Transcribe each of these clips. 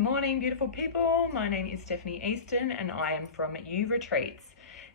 morning, beautiful people. My name is Stephanie Easton and I am from You Retreats.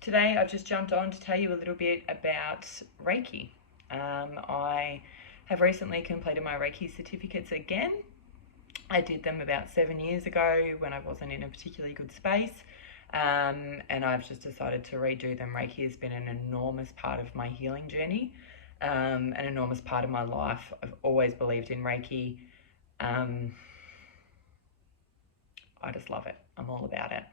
Today I've just jumped on to tell you a little bit about Reiki. I have recently completed my Reiki certificates again. I did them about 7 years ago when I wasn't in a particularly good space, and I've just decided to redo them. Reiki has been an enormous part of my healing journey, an enormous part of my life. I've always believed in Reiki. I just love it. I'm all about it.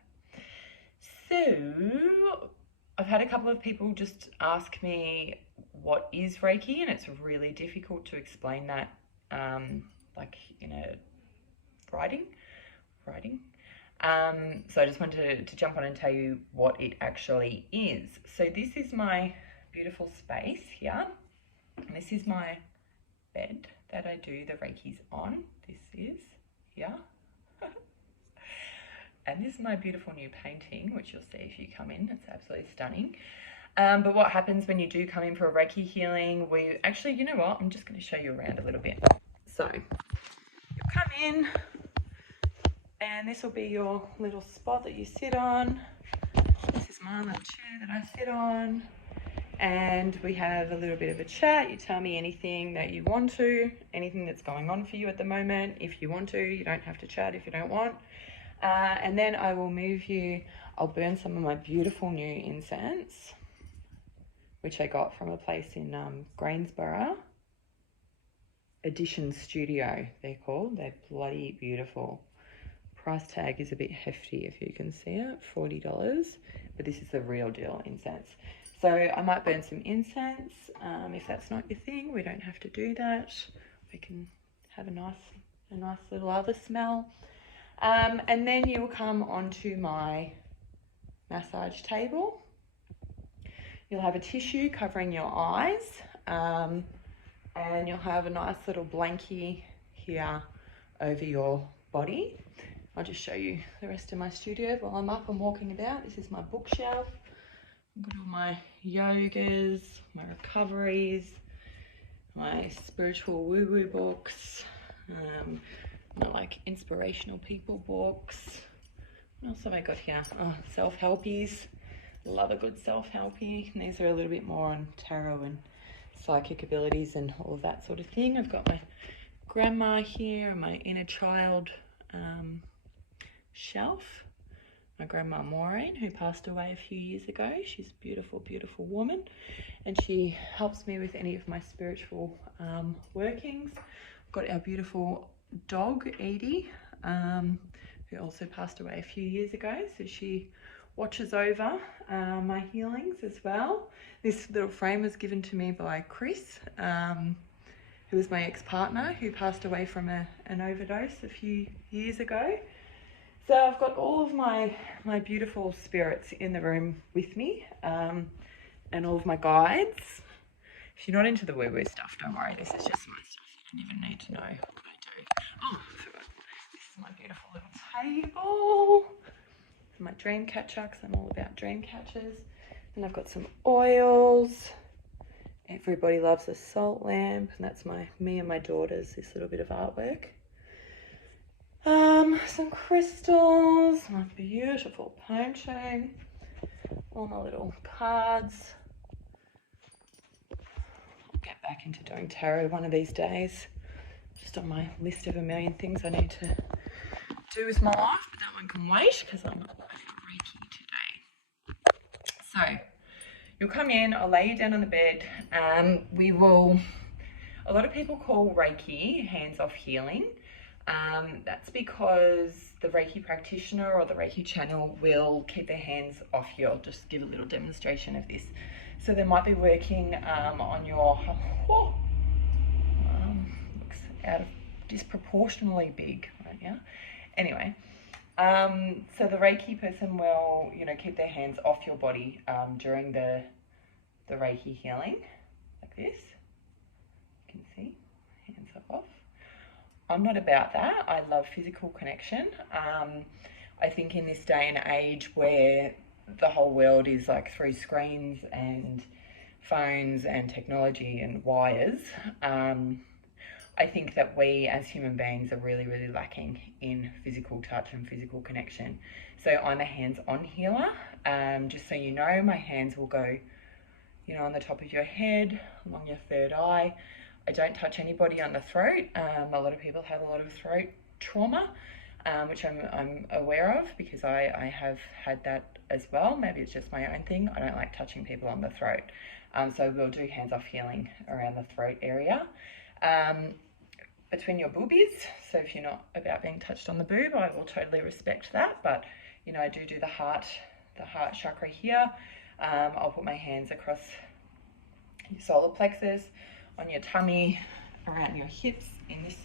So I've had a couple of people just ask me what is Reiki, and it's really difficult to explain that like in a writing. So I just wanted to jump on and tell you what it actually is. So this is my beautiful space here. This is my bed that I do the Reikis on. This is here. And this is my beautiful new painting, which you'll see if you come in. It's absolutely stunning. But what happens when you do come in for a Reiki healing, you know what? I'm just going to show you around a little bit. So you'll come in and this will be your little spot that you sit on. This is my little chair that I sit on. And we have a little bit of a chat. You tell me anything that you want to, anything that's going on for you at the moment. If you want to, you don't have to chat if you don't want. And then I will move you, I'll burn some of my beautiful new incense, which I got from a place in Greensborough. Edition Studio, they're called. They're bloody beautiful. Price tag is a bit hefty if you can see it, $40, but this is the real deal incense. So I might burn some incense. If that's not your thing, we don't have to do that. We can have a nice little other smell. And then you'll come onto my massage table. You'll have a tissue covering your eyes, and you'll have a nice little blankie here over your body. I'll just show you the rest of my studio while I'm up and walking about. This is my bookshelf. I've got all my yogas, my recoveries, my spiritual woo-woo books, like inspirational people books. What else have I got here? Oh, self-helpies. Love a good self-helpy. These are a little bit more on tarot and psychic abilities and all of that sort of thing. I've got my grandma here and my inner child shelf. My grandma Maureen, who passed away a few years ago. She's a beautiful, beautiful woman, and she helps me with any of my spiritual workings. I've got our beautiful dog Edie, who also passed away a few years ago, so she watches over my healings as well. This little frame was given to me by Chris, who was my ex-partner, who passed away from an overdose a few years ago. So I've got all of my beautiful spirits in the room with me, and all of my guides. If you're not into the woo-woo stuff, don't worry, this is just my stuff. You don't even need to know what I do. Oh, I forgot. This is my beautiful little table. This is my dream catcher, because I'm all about dream catchers. And I've got some oils. Everybody loves a salt lamp, and that's me and my daughters, this little bit of artwork. Some crystals, my beautiful painting, all my little cards. I'll get back into doing tarot one of these days. Just on my list of a million things I need to do with my life, but that one can wait because I'm not Reiki today. So you'll come in, I'll lay you down on the bed. A lot of people call Reiki hands-off healing. That's because the Reiki practitioner or the Reiki channel will keep their hands off you. I'll just give a little demonstration of this. So they might be working on your, looks out of disproportionately big right now. Anyway, so the Reiki person will, keep their hands off your body during the Reiki healing, like this. You can see, hands are off. I'm not about that. I love physical connection. I think in this day and age where the whole world is like through screens and phones and technology and wires, I I think that we as human beings are really, really lacking in physical touch and physical connection. So I'm a hands-on healer. Just so you know, my hands will go, you know, on the top of your head, along your third eye. I don't touch anybody on the throat. A lot of people have a lot of throat trauma, which I'm aware of because I have had that as well. Maybe it's just my own thing. I don't like touching people on the throat. So we'll do hands-off healing around the throat area. Between your boobies, so if you're not about being touched on the boob, I will totally respect that, but you know, I do the heart chakra here. I'll put my hands across your solar plexus, on your tummy, around your hips, in this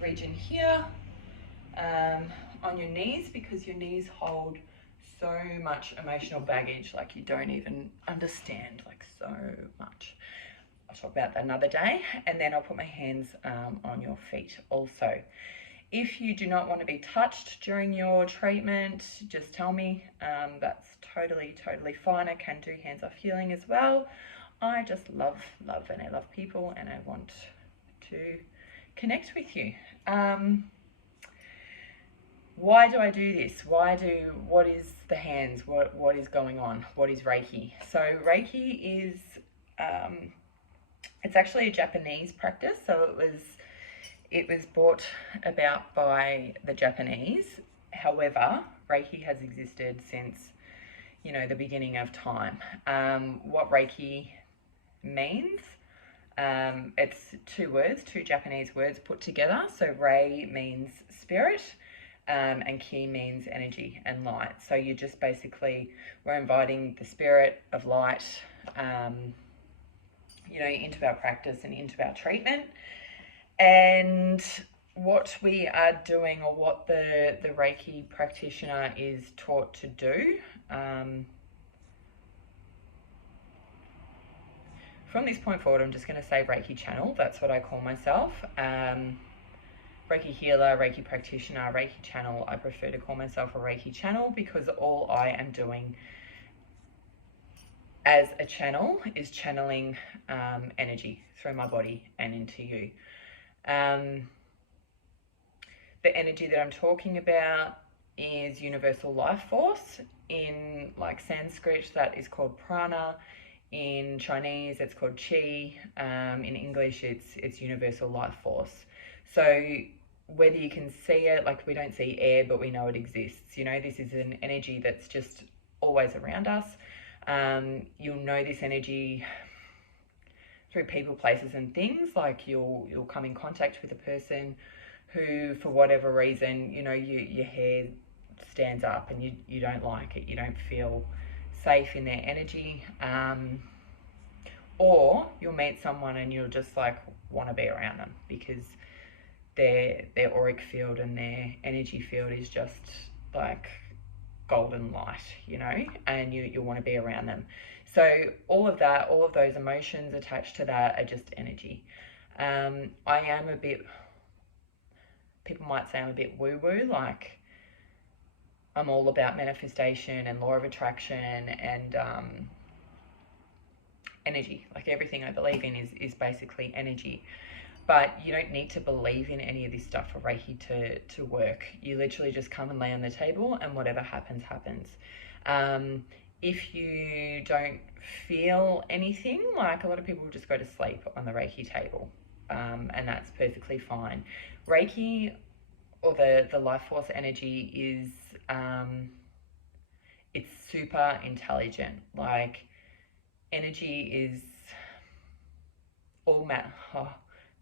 region here, on your knees, because your knees hold so much emotional baggage, like you don't even understand, like so much. I'll talk about that another day. And then I'll put my hands on your feet also. If you do not want to be touched during your treatment, just tell me. That's totally fine. I can do hands-off healing as well. I just love, and I love people, and I want to connect with you. Why do I do this? What is the hands? What is going on? What is Reiki? So Reiki is, it's actually a Japanese practice. So it was brought about by the Japanese. However, Reiki has existed since, you know, the beginning of time. What Reiki means, it's two Japanese words put together. So Rei means spirit, and Ki means energy and light. So you just basically, we're inviting the spirit of light, you know, into our practice and into our treatment. And what we are doing, or what the Reiki practitioner is taught to do, from this point forward, I'm just going to say Reiki channel. That's what I call myself. Reiki healer, Reiki practitioner, Reiki channel. I prefer to call myself a Reiki channel because all I am doing as a channel is channeling energy through my body and into you. The energy that I'm talking about is universal life force. In like Sanskrit, that is called prana. In Chinese, it's called qi. In English, it's universal life force. So whether you can see it, like we don't see air, but we know it exists. You know, this is an energy that's just always around us. You'll know this energy through people, places, and things. Like you'll come in contact with a person who, for whatever reason, you know, your hair stands up and you don't like it. You don't feel safe in their energy. Or you'll meet someone and you'll just like want to be around them because their auric field and their energy field is just like golden light, you know, and you want to be around them. So all of that, all of those emotions attached to that are just energy. I am a bit, people might say I'm a bit woo-woo, like I'm all about manifestation and law of attraction and energy. Like everything I believe in is basically energy. But you don't need to believe in any of this stuff for Reiki to work. You literally just come and lay on the table and whatever happens, happens. If you don't feel anything, like a lot of people will just go to sleep on the Reiki table, and that's perfectly fine. Reiki, or the life force energy, is it's super intelligent. Like energy is all matter. Oh,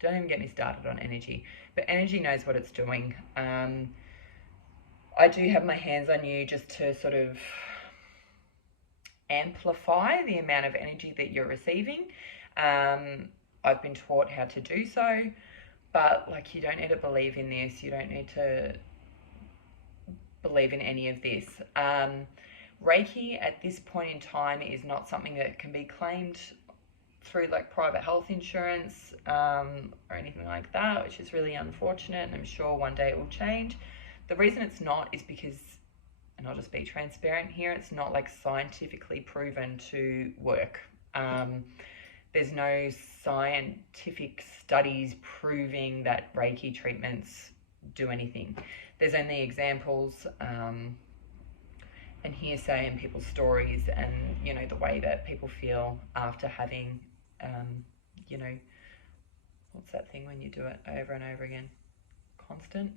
don't even get me started on energy, but energy knows what it's doing. I do have my hands on you just to sort of amplify the amount of energy that you're receiving. I've been taught how to do so, but like you don't need to believe in this. You don't need to believe in any of this. Reiki at this point in time is not something that can be claimed through like private health insurance or anything like that, which is really unfortunate, and I'm sure one day it will change. The reason it's not is because, and I'll just be transparent here, it's not like scientifically proven to work. there's no scientific studies proving that Reiki treatments do anything. There's only examples and hearsay and people's stories, and you know, the way that people feel after having you know, what's that thing when you do it over and over again? Constant?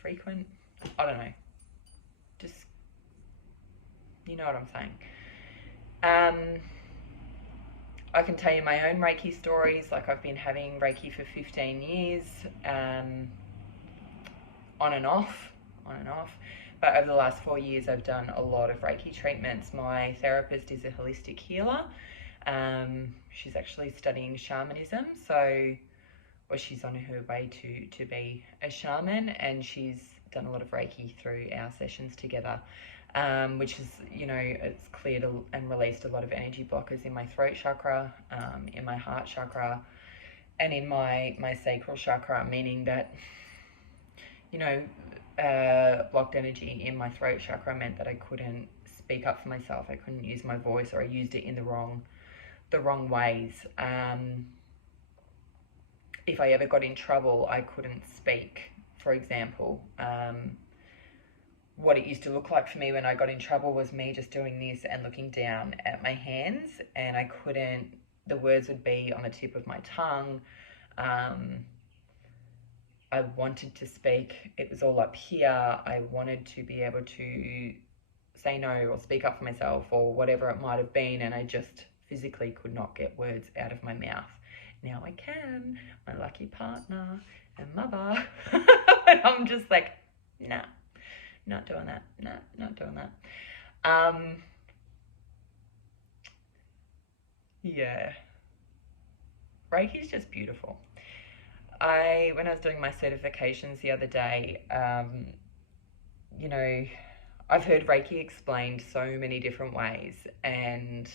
Frequent? I don't know. Just, you know what I'm saying. I can tell you my own Reiki stories. Like, I've been having Reiki for 15 years, on and off. But over the last 4 years, I've done a lot of Reiki treatments. My therapist is a holistic healer. She's actually studying shamanism, she's on her way to be a shaman, and she's done a lot of Reiki through our sessions together, which is, you know, it's cleared and released a lot of energy blockers in my throat chakra, in my heart chakra, and in my sacral chakra, meaning that, you know, blocked energy in my throat chakra meant that I couldn't speak up for myself. I couldn't use my voice, or I used it in the wrong ways. If I ever got in trouble, I couldn't speak, for example. What it used to look like for me when I got in trouble was me just doing this and looking down at my hands, and I couldn't, the words would be on the tip of my tongue. I wanted to speak, it was all up here. I wanted to be able to say no or speak up for myself or whatever it might have been, and I just physically could not get words out of my mouth. Now I can, my lucky partner and mother. And I'm just like, nah, not doing that. Nah, not doing that. Yeah. Reiki's just beautiful. When I was doing my certifications the other day, you know, I've heard Reiki explained so many different ways, and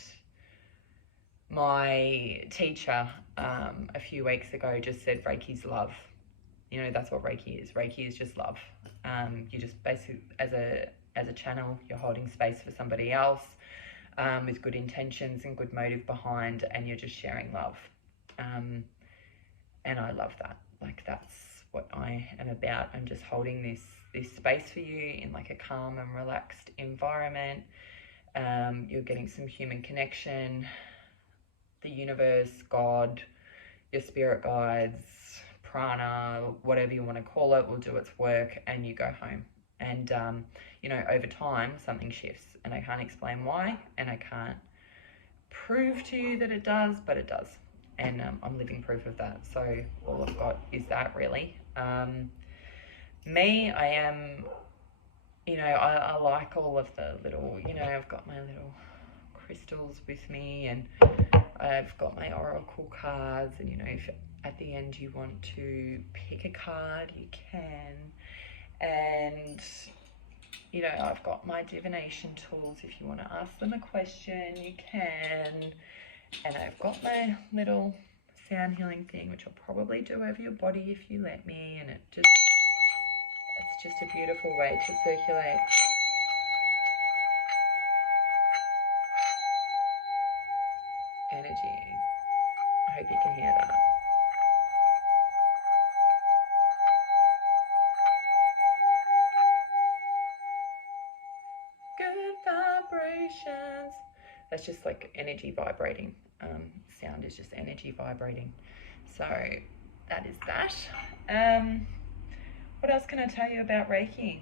my teacher a few weeks ago just said Reiki's love. You know, that's what Reiki is. Reiki is just love. You just basically, as a channel, you're holding space for somebody else with good intentions and good motive behind, and you're just sharing love. And I love that. Like, that's what I am about. I'm just holding this space for you in like a calm and relaxed environment. You're getting some human connection. The universe, God, your spirit guides, prana, whatever you want to call it, will do its work, and you go home. And, you know, over time, something shifts, and I can't explain why, and I can't prove to you that it does, but it does. And I'm living proof of that. So all I've got is that, really. Me, I am, you know, I like all of the little, you know, I've got my little crystals with me, and I've got my oracle cards, and, you know, if at the end you want to pick a card, you can. And, you know, I've got my divination tools. If you want to ask them a question, you can. And I've got my little sound healing thing, which I'll probably do over your body if you let me. And it's just a beautiful way to circulate energy. I hope you can hear that. Good vibrations. That's just like energy vibrating. Sound is just energy vibrating. So that is that. What else can I tell you about Reiki?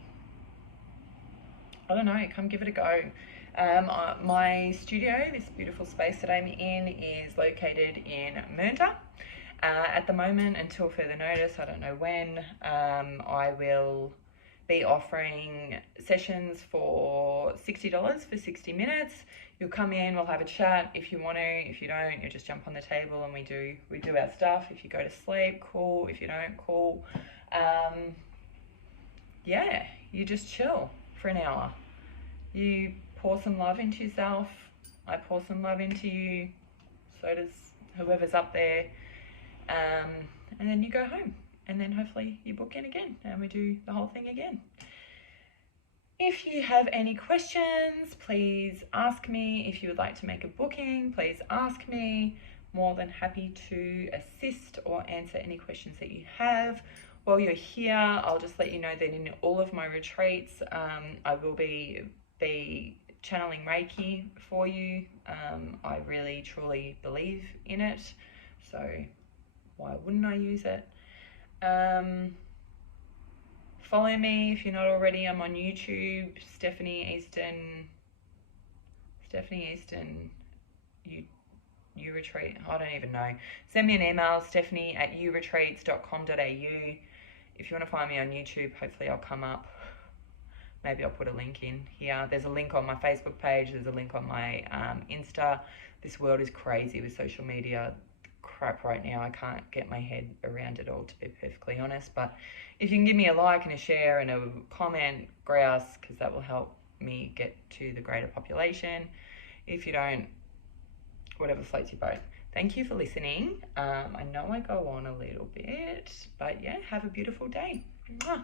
I don't know, come give it a go. My studio, this beautiful space that I'm in, is located in Mernda. At the moment, until further notice, I don't know when, I will be offering sessions for $60 for 60 minutes. You'll come in, we'll have a chat if you want to. If you don't, you just jump on the table and we do our stuff. If you go to sleep, cool. If you don't, cool. Yeah, you just chill for an hour. You pour some love into yourself. I pour some love into you. So does whoever's up there. And then you go home. And then hopefully you book in again and we do the whole thing again. If you have any questions, please ask me. If you would like to make a booking, please ask me. More than happy to assist or answer any questions that you have. While you're here, I'll just let you know that in all of my retreats, I will be channeling Reiki for you. I really, truly believe in it. So why wouldn't I use it? Follow me if you're not already. I'm on YouTube, Stephanie Easton, you retreat. I don't even know. Send me an email, stephanie@youretreats.com.au. If you want to find me on YouTube, hopefully I'll come up. Maybe I'll put a link in here. There's a link on my Facebook page. There's a link on my Insta. This world is crazy with social media. Crap right now. I can't get my head around it all, to be perfectly honest. But if you can give me a like and a share and a comment, grouse, because that will help me get to the greater population. If you don't, whatever floats your boat. Thank you for listening. I know I go on a little bit, but yeah, have a beautiful day. Mwah.